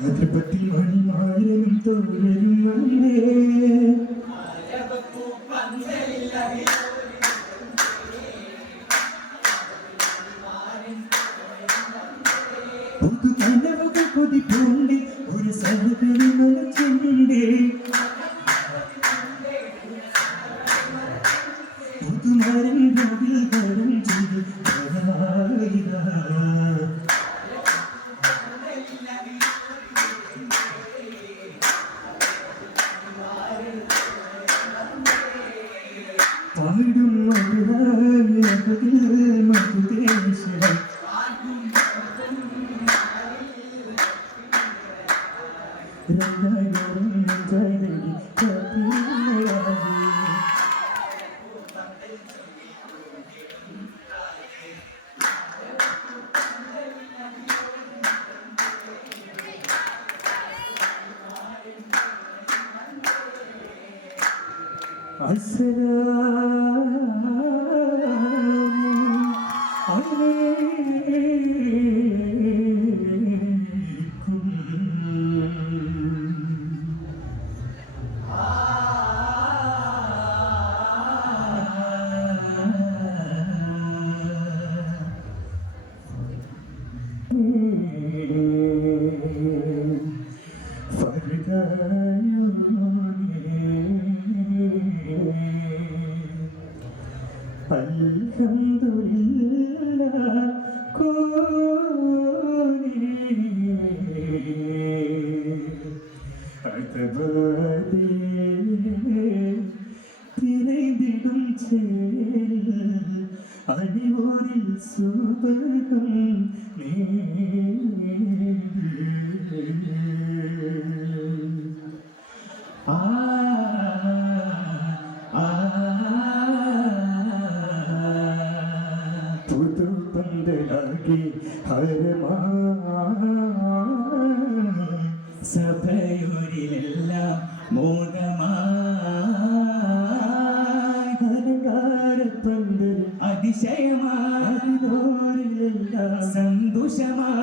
അതിർപ്പത്തിൽ മണിമാരനും തോരനും പുതു കനവുകൾ കൊതിപ്പൂണ്ട് ഒരു സഹകരി മനച്ചുണ്ട് പുതുമരൻ കോവിൽ കരം ചെയ്ത് പാടും മധുദേശം തിരൈതിടും അടിവോരിൽ സുഭകം പുതു പന്തലാക്കി ഹരമാ സഭയോരിലെല്ലാം മോദമാരകാരപ്പന്ത് അതിശയമാരിലെല്ലാം സന്തോഷമായി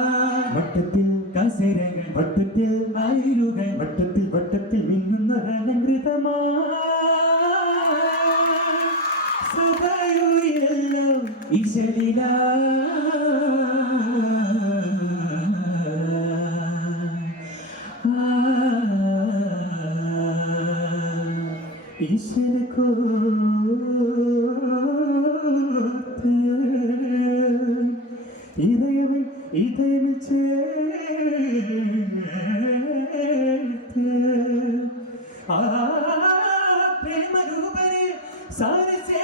വട്ടത്തിൽ കസരകൾ വട്ടത്തിൽ അയലുകൾ വട്ടത്തിൽ വട്ടത്തിൽ മിന്നുന്ന അലങ്കൃതമാ സഭയോരിലെല്ലാം ഈശലില ഇതയിൽ ചേർത്ത് പ്രേമരൂപരെ സാരസേ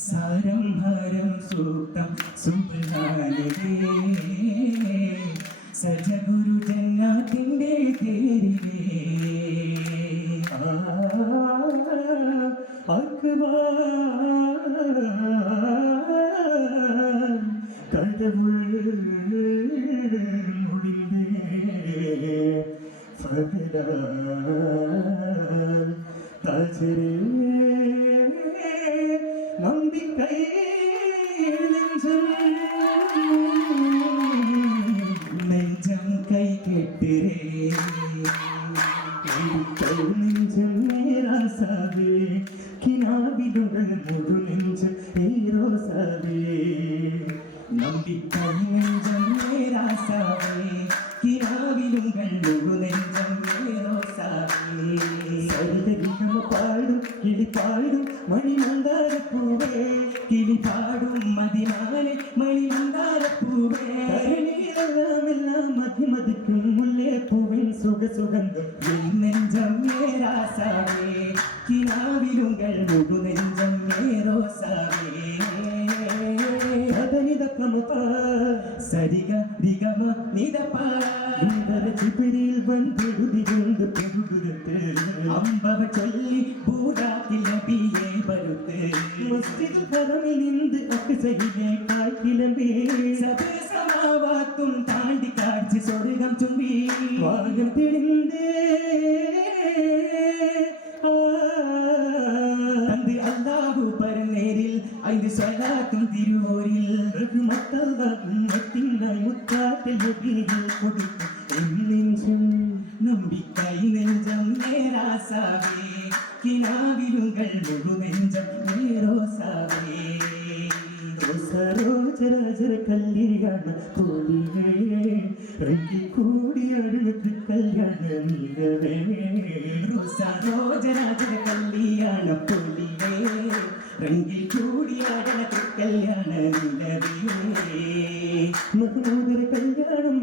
സാരം ഹരം സൂക്തം സുബ്ഹാനഹി സജഗുരു ജന്നാത്തിന്റെ തേരിലേ കടവുൾ മുടിലേ ഫകര താജരേ നന്ദിക്കൈ നെഞ്ചം കൈ കെട്ടിരേ നെഞ്ചം നേരാസാവേ കിനാവിലുകൾ മുഴു നെഞ്ചം ഏറോസാവേ നന്ദിക്കൈ നെഞ്ചം നേരാസാവേ കിനാവിലുകൾ മുഴു നെഞ്ചം ഏറോസാവേ സരിതഗീതമ പാടും കിളിപ്പാടും മണിമന്ദാരപ്പൂവേ കിളിപ്പാടും മതിനാലെ മണിമന്ദാരപ്പൂവേ എല്ലാം മതിമതിക്കും മുല്ലേപ്പൂവിൻ സുഖസുഗന്ധം നെഞ്ചം നേരാസാവേ കിനാവിലുങ്ങൾ മുഴു നെഞ്ചം നേരോസാവേ സരിഗ ദിഗമ നിദപ ചിപ്പിരിയിൽ വന്നെഴുതികൊണ്ട് പെരുകുരുത്ത് അമ്പവ ചൊല്ലി ഭൂതാക്കിൽ നബിയെ വരുത്ത് മസ്ജിദുൽ ഹറമിൽ നിന്ന് അക്സയിലേക്കായി കിളമ്പി സമാവാത്തും താണ്ടി കാഴ്ച സ്വർഗം ചുംബി വാനം തെളിന്തേ തന്ത് അല്ലാഹു പരനേരിൽ ഐந்து സ്വലാത്തും തിരുവോരിൽ ഉമ്മത്തിനായി മുത്താത്തിൽ കൊടുക്കും എന്നെഞ്ചും നമ്പിക്കൈ നെഞ്ചം നേരാസാവേ കിനാവിലുങ്കൾ മുഴുവെഞ്ചം നേരോസാവേ രോജരാജര കല്യാണ പോലിവേ റെങ്കി കൂടിയാടുന്നത് കല്യാണ നീലവേ രോജരാജര കല്യാണ പോലിവേ റെങ്കി കൂടിയാടുന്നത് കല്യാണ നീലവേ മഹനൂദര കല്യാണം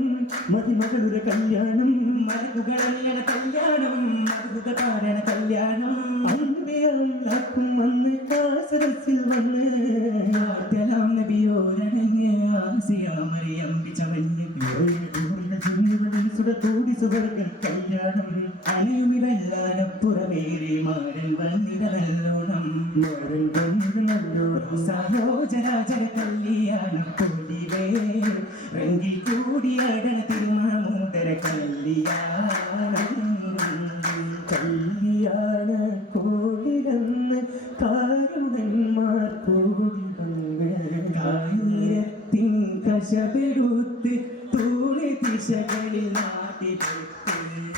മഹിമകളുടെ കല്യാണം മരകുകളല്ല കല്യാണം മധുതകാരണ കല്യാണം അമ്പയാക്കും വന്ന് കാസരസിൽ വന്ന് ആറ്റലാം നബിയോരനങ്ങ് ആസിയാമറിയമ്പി ചമഞ്ഞ് സുടത്തോടി സുവർഗ കല്യാണം അണയുമി വെള്ളാനപ്പുറമേറി മാരൻ വന്നിട നല്ലോണം മാരൻ വന്നിട നല്ലോണം സഹോജരാജര കല്യാണം പൊലിവേ റെങ്കിൽ കൂടിയാടണ തിരുമാമൂതര കല്യാണം കല്യാണ കോടിലന്ന് കാരുണന്മാർ കൂടി ആയിരത്തിൻ കശപെടുത്ത് തൂണി ദിശകളിൽ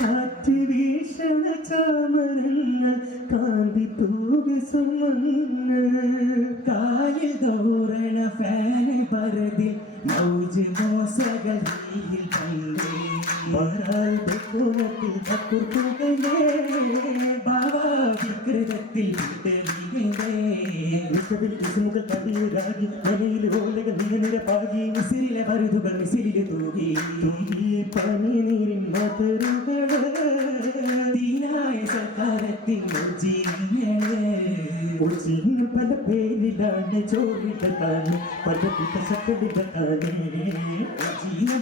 കാറ്റ് വീശണ ചാമരങ്ങൾ കാന്തി തൂക സുമങ്ങൾ കാലിൽ തോരണ ഫാന് പരതിൽ മൗജ് മോസകൾ കണ്ടേ വികൃതത്തിൽ മിസിരിലെ പരുതുകൾ മിസിരില് തൂകി പനിനീരിൻ തീനായ സക്കാരത്തിൻ പല പേരിലാണ് ചോറിട്ടാണ് പല സക്കടിട്ടാണ്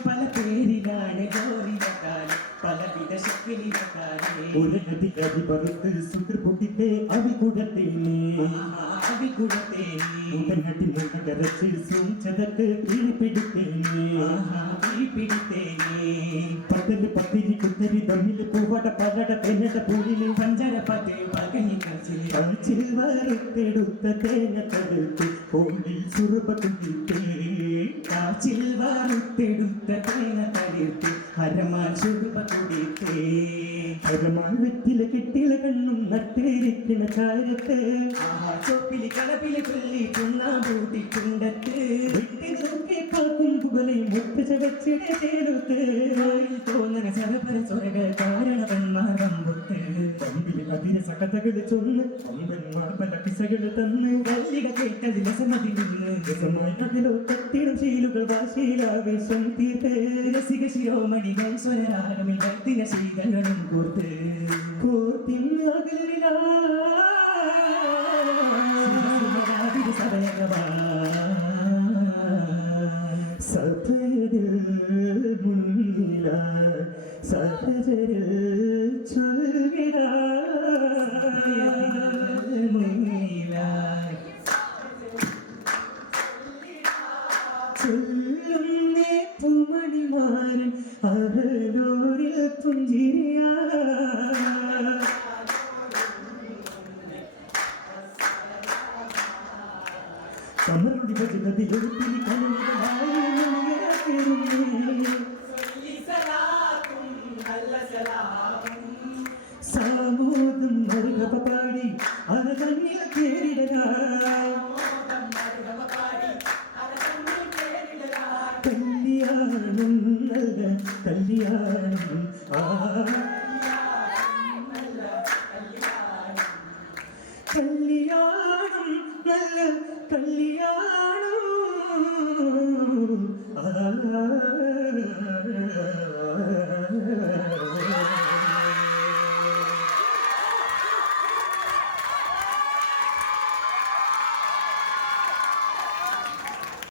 പല പേരിലാണ് ചോറിട്ടാണ് പലവിധ ശക്തിയിട്ടാണ് ഒരു നദി കവി പറുത്ത് സുന്ദർ പൊട്ടിത്തെ അവികുടത്തേനെ ഉടനടി മുഖരച്ച് സൂചതക്ക് പിടിപ്പിടിത്തേനെ പകല് പത്തിരി കുത്തരി തമ്മില് പൂവട പലട തെന്നട പൂളില് പഞ്ചര പത്തേ പകനി കാച്ചിൽ വറുത്തെടുത്ത തേങ്ങ തടുത്ത് കോണ്ടിൽ സുറുപ കുത്തിട്ടേ കാച്ചിൽ വറുത്തെടുത്ത തേങ്ങ തടുത്ത് ഹരമാ സുറുപ കുടിത്തേ ഹരമാ വെറ്റില കിട്ടില കണ്ണും നട്ടേരിക്കണ കാര്യത്ത് ചോപ്പിലി കളപ്പിലി പുല്ലി ചുണ്ണാമ്പൂട്ടി ചുണ്ടത്ത് വെട്ടി നോക്കി കാക്കും പുകളെ മുട്ട് ചവച്ചിടെ ചേർത്ത് തോന്നണ സരപര സ്വരക കാരണവന്മാർ വമ്പുത്ത് പമ്പിൽ അതിര സകതകൾ ചൊന്ന് പമ്പന്മാർ പല പിസകൾ തന്ന് കല്ലിട കേട്ടത് രസമതി നിന്ന് രസമായി അതിലോ തട്ടിടും ശീലുകൾ വാശീലാവേശം തീർത്ത് രസിക ശിരോമണികൾ സ്വരരാഗമിൽ ഭക്തിന ശീലങ്ങളും കോർത്ത് കോർത്തിന്നകലിലാ സഫരിൽ മുന്നില സഹജരിൽ ചൊൽവിട മുന്നില ചൊല്ലുന്നേ പൂമണിമാരൻ അവരോരിൽ പുഞ്ചിരിയാ കമറുടി ഭജനതിലൊരുത്തിരി സാമോദം മരുകപ പാടി അരകണ്ണിൽ കേറിടരാ കല്യാണം നല്ല കല്യാണം കല്യാണം നല്ല കല്യാണം ആ